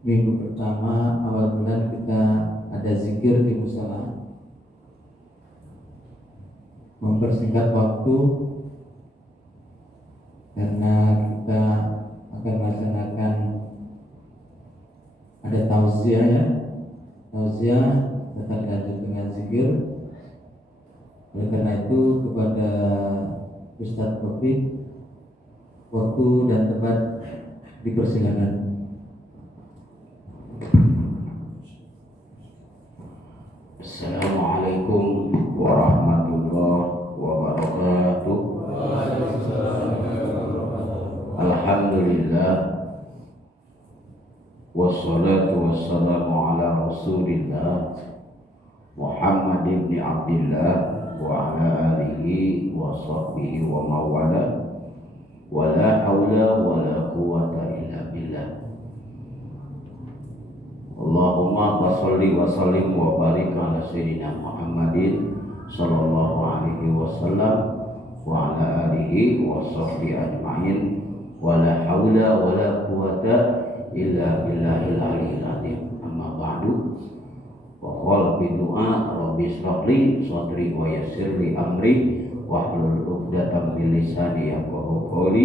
Minggu pertama awal bulan kita ada zikir di musala, mempersingkat waktu karena kita akan melaksanakan ada tausiah ya, tausiah tetap lanjut dengan zikir. Oleh karena itu kepada Ustadz Taufik waktu dan tempat dipersilakan. Assalamualaikum warahmatullahi wabarakatuh. Alhamdulillah, wassalatu wassalamu ala rasulillah Muhammad ibn Abdillah wa ala alihi wa sahbihi wa mawala, wa la hawla wa la quwata illa billah. Allahumma salli wa sallim wa barik ala sayyidina Muhammadin sallallahu alaihi wasallam wa ala alihi wa sahbihi ajma'in, wa la hawla wa la quwata illa billahil aliyyil azim. Amma ba'du, wa qul bi du'a rabbi ishrah li sadri wa yassir li amri wa hlul 'uqdatam min lisani yafqahu qawli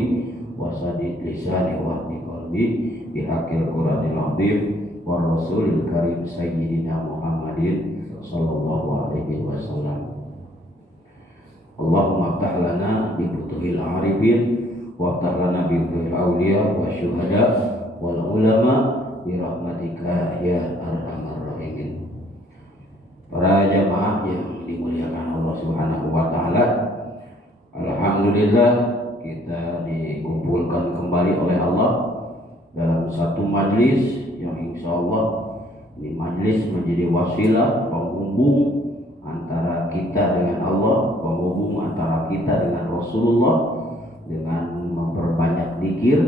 wa saddid lisani wa hdi qalbi bi haqqil qur'anil azim wa rasulil karim sayyidina Muhammadin sallallahu alaihi wasallam. Allahumma ftah lana bi futuhil arifin wa ftah lana bi futuhil awliya wa syuhada wal ulama bi rahmatika ya arhamar rahimin. Para jamaah yang dimuliakan Allah Subhanahu wa taala, alhamdulillah kita dikumpulkan kembali oleh Allah dalam satu majlis yang insya Allah ini majlis menjadi wasilah penghubung antara kita dengan Allah, penghubung antara kita dengan Rasulullah, dengan memperbanyak zikir,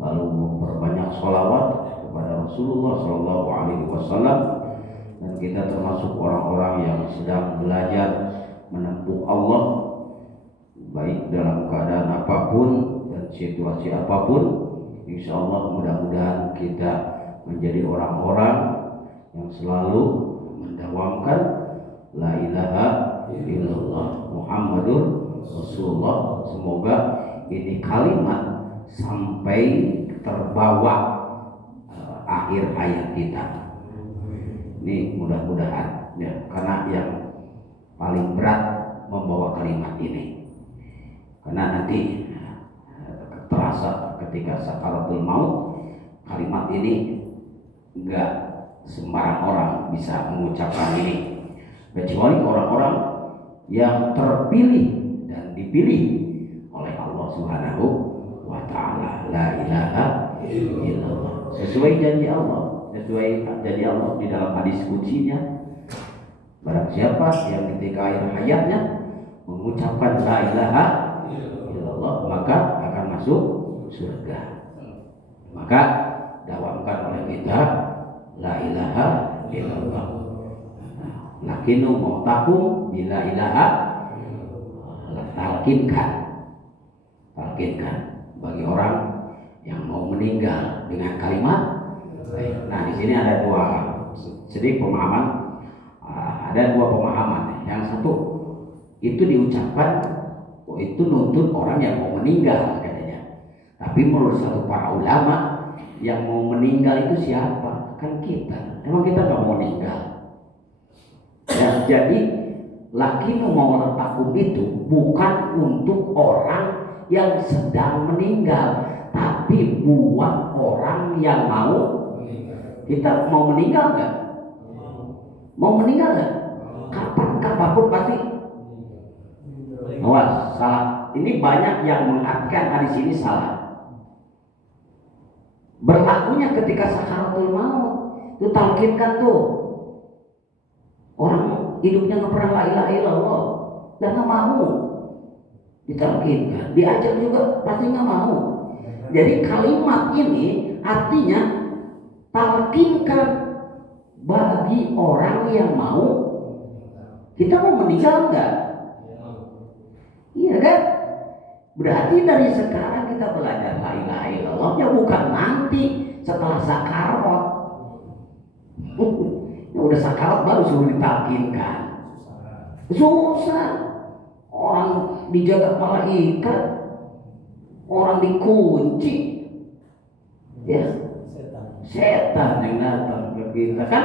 lalu memperbanyak sholawat kepada Rasulullah Shallallahu Alaihi Wasallam, dan kita termasuk orang-orang yang sedang belajar menempuh Allah baik dalam keadaan apapun dan situasi apapun. Insya Allah mudah-mudahan kita menjadi orang-orang yang selalu mendawamkan la ilaha illallah Muhammadur Rasulullah. Semoga ini kalimat sampai terbawa akhir hayat kita. Ini mudah-mudahan ya, karena yang paling berat membawa kalimat ini, karena nanti terasa ketika sakaratul maut, kalimat ini enggak sembarang orang bisa mengucapkan ini, kecuali orang-orang yang terpilih dan dipilih oleh Allah Subhanahu wa taala. La ilaha illallah, sesuai janji Allah, sesuai janji Allah di dalam hadis qutsinya. Barang siapa yang ketika akhir hayatnya mengucapkan la ilaha illallah, maka akan masuk surga. Maka dawamkan oleh kita la ilaha illallah. Lakinu mautakum bila ilaha, talkinkan bagi orang yang mau meninggal dengan kalimat. Nah, di sini ada dua sedikit pemahaman. Ada dua pemahaman. Yang satu itu diucapkan, itu nuntut orang yang mau meninggal katanya. Tapi menurut satu para ulama, yang mau meninggal itu siapa? Kan kita. Emang kita nggak mau meninggal? Ya, jadi lakinu mau takum itu bukan untuk orang yang sedang meninggal, tapi buat orang yang mau. Kita mau meninggal nggak? Mau meninggal nggak? Kapanpun pasti. Awas, salah. Ini banyak yang mengartikan hadis ini salah. Berlakunya ketika sakaratul maut, itu talkinkan tuh. Orang hidupnya nggak pernah la ilaha illallah, dan nggak mau ditalkinkan. Diajak juga pasti nggak mau. Jadi kalimat ini artinya talkinkan bagi orang yang mau. Kita mau meninggal enggak? Iya kan? Berarti dari sekarang kita belajar la ilaha illallah, ya bukan nanti setelah sakarat. Ya udah sakarat baru suruh ditalkinkan. Susah. Orang dijaga malaikat, orang dikunci, ya setan yang datang ke kita kan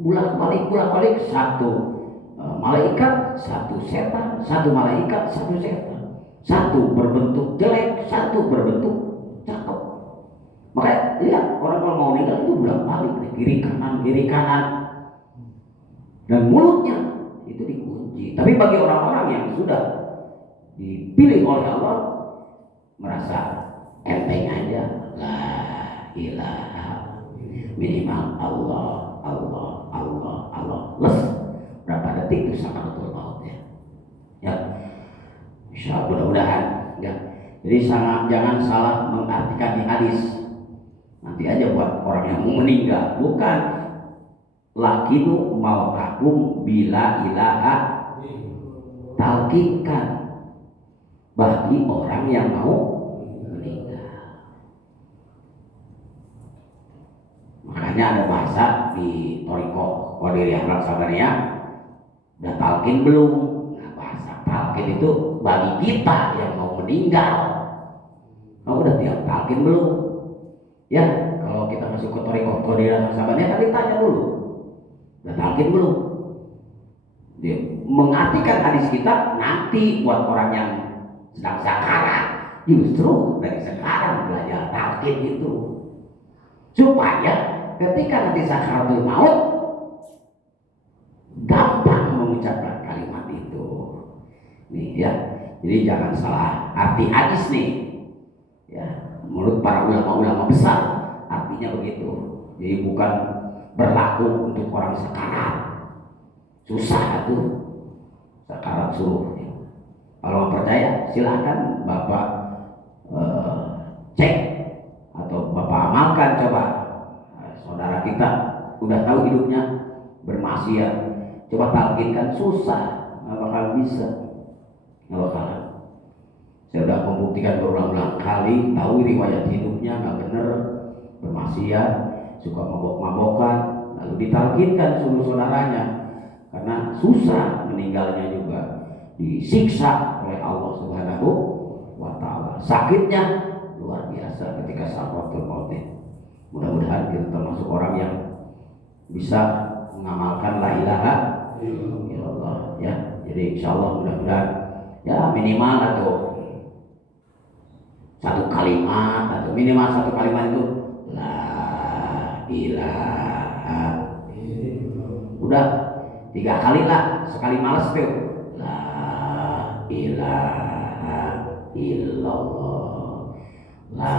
bolak balik satu malaikat, satu setan, satu malaikat, satu setan, satu berbentuk jelek, satu berbentuk cakep. Makanya lihat orang kalau mau meninggal itu bolak balik kiri kanan dan mulutnya itu dikunci. Tapi bagi orang-orang yang sudah dipilih oleh Allah merasa enteng aja, la ilaha minimal Allah les berapa detik itu sakaratul maut ya insya Allah mudah-mudahan ya. Jadi jangan salah mengartikan di hadis nanti aja buat orang yang mau meninggal, bukan lakinu mautakum bila ilaha, talkinkan bagi orang yang mau meninggal. Makanya ada bahasa di Toriko Qadiriyah Laksabaniyah, udah talkin belum? Nah, bahasa talkin itu bagi kita yang mau meninggal. Kamu udah tiap talkin belum? Ya, kalau kita masuk ke Toriko Qadiriyah Laksabaniyah tadi tanya dulu, udah talkin belum? Dia mengartikan hadis kita nanti buat orang yang sedang sakarat, justru dari sekarang belajar talqin itu supaya ketika nanti sakaratul maut gampang mengucapkan kalimat itu nih ya. Jadi jangan salah arti hadis nih ya, menurut para ulama-ulama besar artinya begitu. Jadi bukan berlaku untuk orang sakarat, susah tuh sakarat suruh. Kalau percaya silakan Bapak cek atau Bapak amalkan coba. Saudara kita udah tahu hidupnya bermaksiat, coba talkinkan, susah, nggak bakal bisa, nggak bakalan. Saya udah membuktikan berulang-ulang kali, tahu riwayat hidupnya nggak bener, bermaksiat, suka mabok-mabokan, lalu ditalkinkan suruh saudaranya karena susah meninggalnya juga, disiksa oleh Allah Subhanahu wa Ta'ala. Sakitnya luar biasa ketika sakaratul maut. Mudah-mudahan kita termasuk orang yang bisa mengamalkan la ilaha illallah ya. Jadi insyaallah mudah-mudahan ya minimal atau satu kalimat atau minimal satu kalimat itu la ilaha. Udah 3 kali lah, sekali males tuh ilaha illallah, la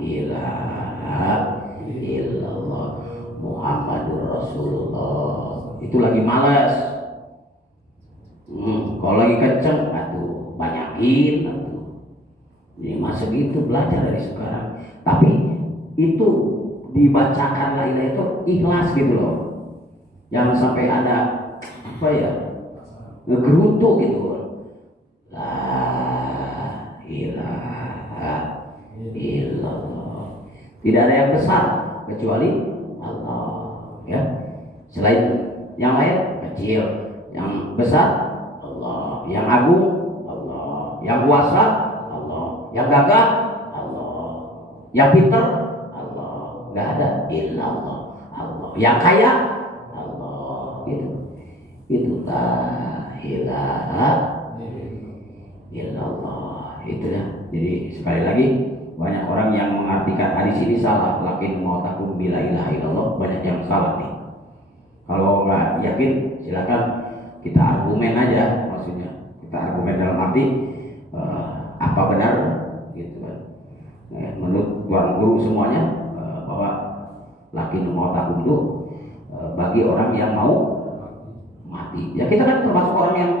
ilaha illallah Muhammadur Rasulullah. Itu lagi malas. Kalau lagi kenceng, aduh banyakin aduh. Jadi masa gitu belajar dari sekarang. Tapi itu dibacakan la ilaha itu ikhlas gitu loh. Jangan sampai ada apa ya, ngegerutu gitu. La ilaha illallah. Tidak ada yang besar kecuali Allah ya. Selain yang lain kecil, yang besar Allah, yang agung Allah, yang kuasa Allah, yang gagah Allah, yang pintar Allah, nggak ada illallah Allah, yang kaya Allah. Itu la ilaha illallah itu ya. Jadi sekali lagi banyak orang yang mengartikan hadis ini salah. Lakin mautakum bila ilaha illallah, banyak yang salah nih. Kalau nggak yakin silakan kita argumen aja, maksudnya kita argumen dalam arti apa benar gitu kan. Menurut tuan guru semuanya bahwa lakin mautakum itu bagi orang yang mau mati. Ya kita kan termasuk orang yang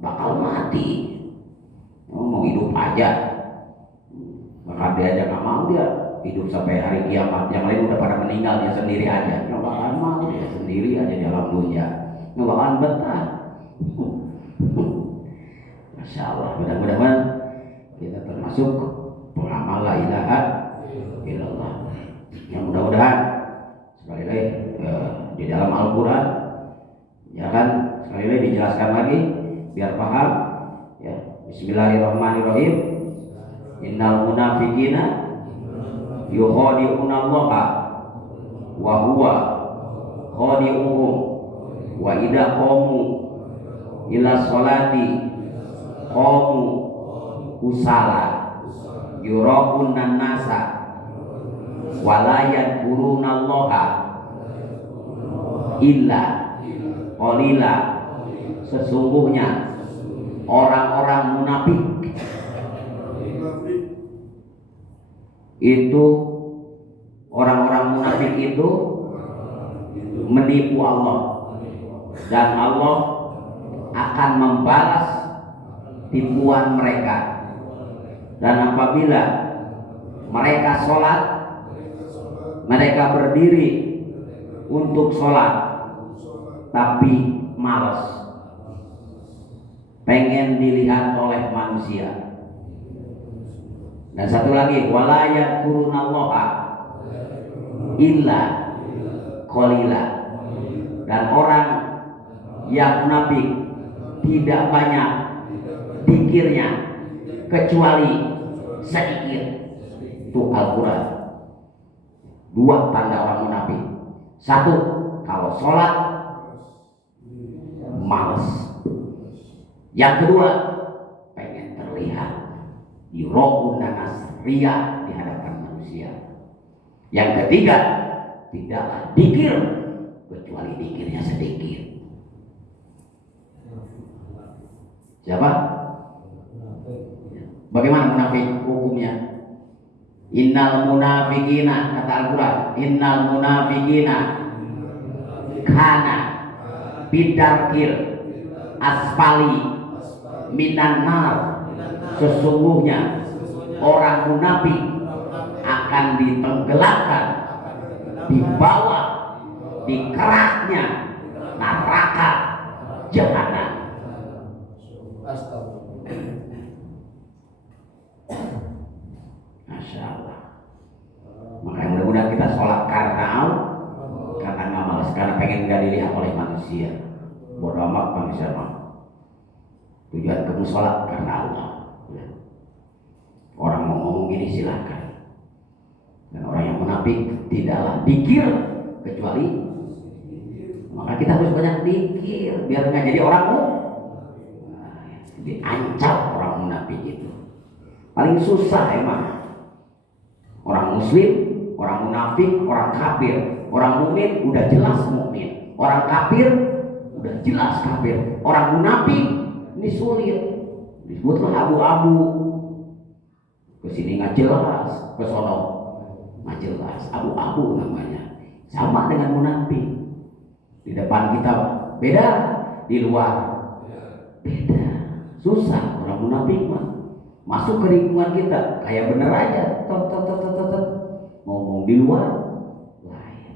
bakal mati. Mau hidup aja, maka dia aja nggak mau, dia hidup sampai hari kiamat. Yang lain udah pada meninggal, dia sendiri aja nggak bakalan mau, dia sendiri aja di alam dunia nggak bakalan betah. Masya Allah, mudah-mudahan kita termasuk pengamal la ilaha illallah. Yang mudah-mudahan sekali lagi biar paham ya. Bismillahirrahmanirrahim. Innal munafiqina yukhadi'una Allaha wa huwa khadi'uhum wa idza qamu ila sholati qamu kusala yuraqunna nasa wala yadhkuruna Allaha illa qalila. Sesungguhnya orang-orang munafik itu, orang-orang munafik itu menipu Allah, dan Allah akan membalas tipuan mereka. Dan apabila mereka sholat, mereka berdiri untuk sholat tapi malas, pengen dilihat oleh manusia. Dan satu lagi, wala yadhkurunallaha illa qalila. Dan orang yang munafik tidak banyak zikirnya kecuali sedikit. Itu Al-Quran. Dua tanda orang munafik. Satu, kalau sholat malas. Yang kedua, pengen terlihat, yuraqun nanas, ria di hadapan manusia. Yang ketiga, tidaklah zikir kecuali zikirnya sedikit. Siapa? Bagaimana munafik hukumnya? Innal munafiqina, kata Al-Quran, innal munafiqina kana bidarkil asfali minan nar. Sesungguhnya orang munafik akan ditenggelamkan di bawah, di keraknya neraka jahanam. Masya Allah. Makanya mudah-mudahan kita sholat karena nggak malas, karena pengen nggak dilihat oleh manusia. Bodoh amat manusia mah. Tujuan kamu sholat karena Allah. Orang mau ngomong gini silakan. Dan orang yang munafik tidaklah zikir kecuali, maka kita harus banyak zikir biar nggak jadi orang diancam orang munafik itu. Paling susah emang. Orang muslim, orang munafik, orang kafir. Orang mukmin udah jelas mukmin. Orang kafir udah jelas kafir. Orang munafik ini sulit. Disebutlah abu-abu. Kesini nggak jelas, kesono nggak jelas. Abu-abu namanya. Sama dengan munafik. Di depan kita beda, di luar beda. Susah orang munafik mah. Masuk ke lingkungan kita kayak bener aja, ngomong di luar lain.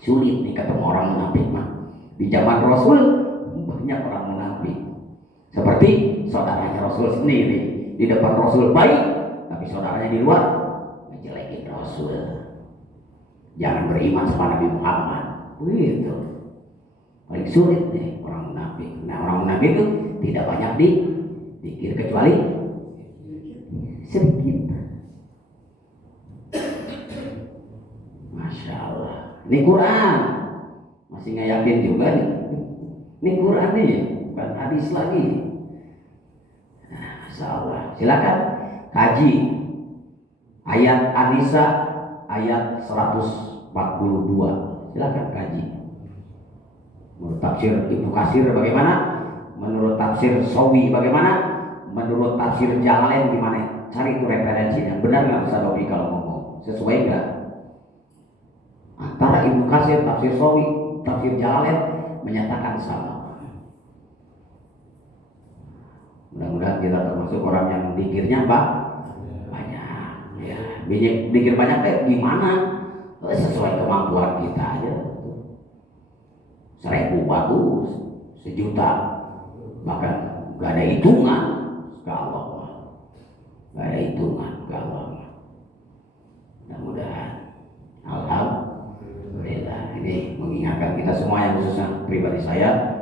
Sulit nih ketemu orang munafik mah. Di zaman Rasul banyak orang munafik. Seperti saudaranya Rasul sendiri, di depan Rasul baik, tapi saudaranya di luar ngejelekin Rasul. Jangan beriman sama Nabi Muhammad. Begitu. Paling sulit nih orang munafik. Nah, orang munafik itu tidak banyak dikir kecuali sedikit. Masya Allah. Ini Quran. Masih nggak yakin juga nih. Ini Quran nih, bukan hadis lagi. Masya Allah. Silakan kaji ayat An-Nisa ayat 142. Silakan kaji. Menurut tafsir Ibnu Katsir bagaimana? Menurut tafsir Sawi bagaimana? Menurut tafsir Jalalain gimana? Cari itu referensinya. Benar nggak Ustaz Robi kalau ngomong? Sesuai nggak? Antara Ibnu Katsir, tafsir Sawi, tafsir Jalalain menyatakan sama. Mudah-mudahan kita termasuk orang yang dikirnya banyak. Ya, dikir banyak gimana? Sesuai kemampuan kita aja. 1000 bagus, 1.000.000 bahkan gak ada hitungan ke Allah. Gak ada hitungan ke Allah. Mudah-mudahan alhamdulillah ini mengingatkan kita semua, yang khususnya pribadi saya,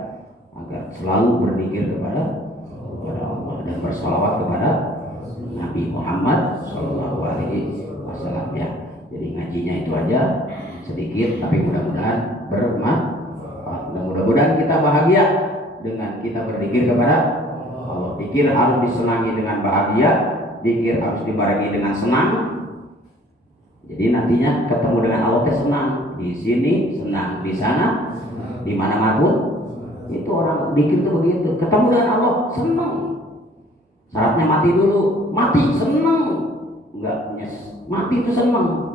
agar selalu berzikir kepada Allah dan bersalawat kepada Nabi Muhammad Shallallahu Alaihi Wasallam ya. Jadi ngajinya itu aja sedikit, tapi mudah-mudahan bermanfaat. Mudah-mudahan kita bahagia dengan kita berzikir kepada Allah. Zikir harus disenangi dengan bahagia, zikir harus dibarengi dengan senang. Jadi nantinya ketemu dengan Allah teh senang, di sini senang, di sana, di mana-mana pun. Itu orang zikir itu begitu, ketemu dengan Allah senang. Syaratnya mati dulu, mati senang, enggak yes. Mati itu senang.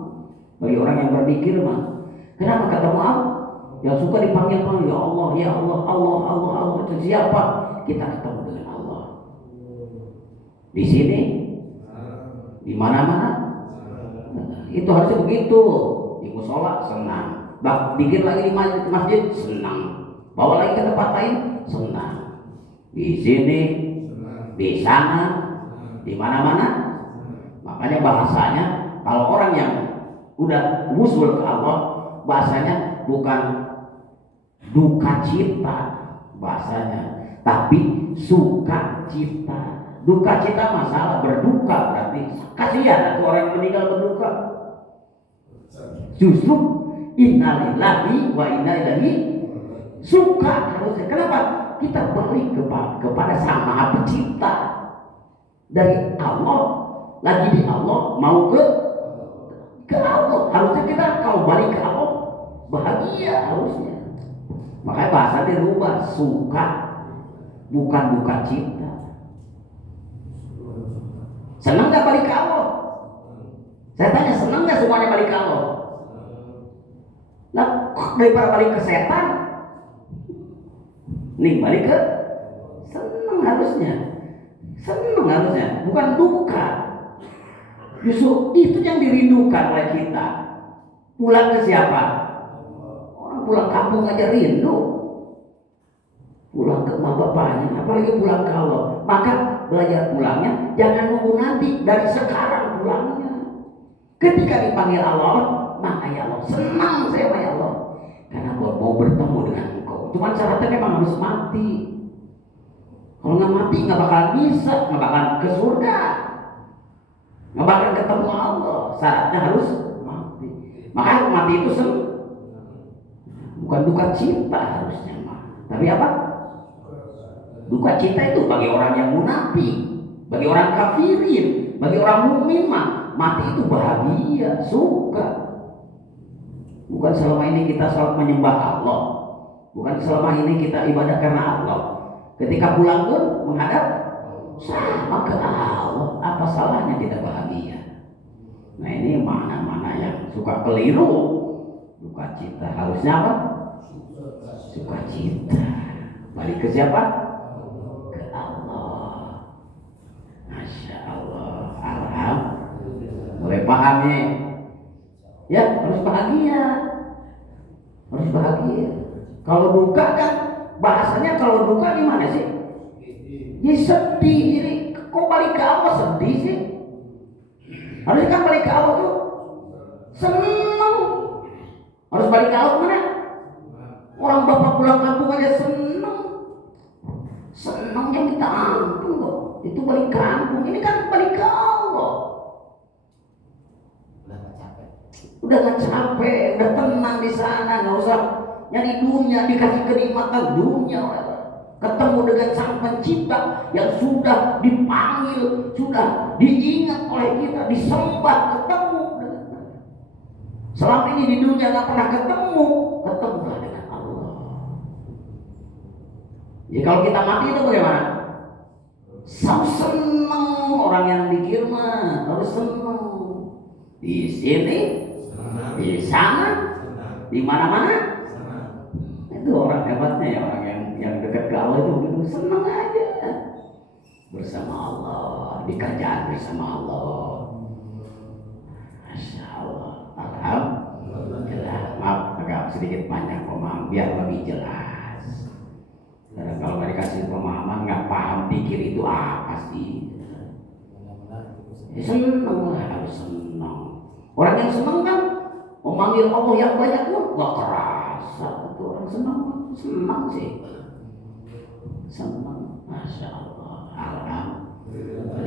Bagi orang yang berzikir mah. Kenapa ketemu Allah? Yang suka dipanggil ya Allah, ya Allah, Allah, Allah, Allah. Itu siapa? Kita ketemu dengan Allah. Di sini, di mana-mana. Itu harusnya begitu. Di musola senang. Bikin lagi di masjid senang. Bawa lagi ke tempat lain senang. Di sini, di sana, di mana-mana. Makanya bahasanya kalau orang yang udah wusul ke Allah, bahasanya bukan duka cita bahasanya, tapi suka cita. Duka cita masalah, berduka berarti kasihan atau orang yang meninggal berduka. Justru innalillahi wa inna ilaihi suka harusnya. Kenapa? Kita balik kepada Sang Maha Pencipta. Dari Allah, lagi di Allah, mau ke Allah. Harusnya kita kalau balik ke Allah bahagia harusnya. Makanya bahasa dirubah, suka bukan duka cita. Senang gak balik ke Allah? Saya tanya, senang gak semuanya balik ke Allah? Lah daripada balik ke setan, nih balik ke senang harusnya. Senang harusnya, bukan duka. Justru itu yang dirindukan oleh kita. Pulang ke siapa? Orang pulang kampung aja rindu. Pulang ke emak bapaknya, apalagi pulang ke Allah. Maka belajar pulangnya jangan nunggu nanti, dari sekarang pulangnya. Ketika dipanggil Allah, maka ya Allah, senang saya ya Allah, karena mau bertemu dengan Engkau. Cuman syaratnya memang harus mati. Kalau nggak mati nggak bakalan bisa, nggak bakalan ke surga, nggak bakalan ketemu Allah. Syaratnya harus mati. Makanya mati itu bukan duka cita harusnya mah. Tapi apa? Duka cita itu bagi orang yang munafik, bagi orang kafirin, bagi orang mukmin mah mati itu bahagia, suka. Bukan selama ini kita salat menyembah Allah, bukan selama ini kita ibadah karena Allah. Ketika pulang pun menghadap sama ke Allah, apa salahnya kita bahagia? Nah ini mana-mana yang suka keliru. Duka cita harusnya apa? Suka cita. Balik ke siapa? Ke Allah. Masya Allah. Alhamdulillah. Mulai paham nih? Ya harus bahagia. Harus bahagia. Kalau duka kan bahasanya, kalau duka gimana sih? Ya sedih ini. Kok balik ke Allah sedih sih? Harusnya kan balik ke Allah tuh senang. Harus balik ke Allah mana? Orang bapak pulang kampung aja senang. Senangnya minta ampun kok. Itu balik kampung. Ini kan balik ke Allah. Udah gak capek, udah tenang di sana, nggak usah nyari dunia, dikasih kenikmatan dunia. Ketemu dengan Sang Pencipta yang sudah dipanggil, sudah diingat oleh kita, disembah, ketemu. Selama ini di dunia nggak pernah ketemu, ketemulah dengan Allah. Jadi kalau kita mati itu bagaimana? Senang orang yang dikir mah harus senang. Di sini, di sana, di mana-mana. Itu orang hebatnya ya, orang yang dekat ke Allah itu begitu senang aja bersama Allah, di kerjaan bersama Allah. Masya Allah. Alhamdulillah. Maaf agak sedikit panjang pemahaman biar lebih jelas. Karena kalau nggak dikasih pemahaman nggak paham pikir itu apa sih? Ya, senang lah, harus senang. Orang yang senang kan memanggil Allah yang banyak pun nggak kerasa. Itu orang senang sih. senang, masya Allah, alhamdulillah.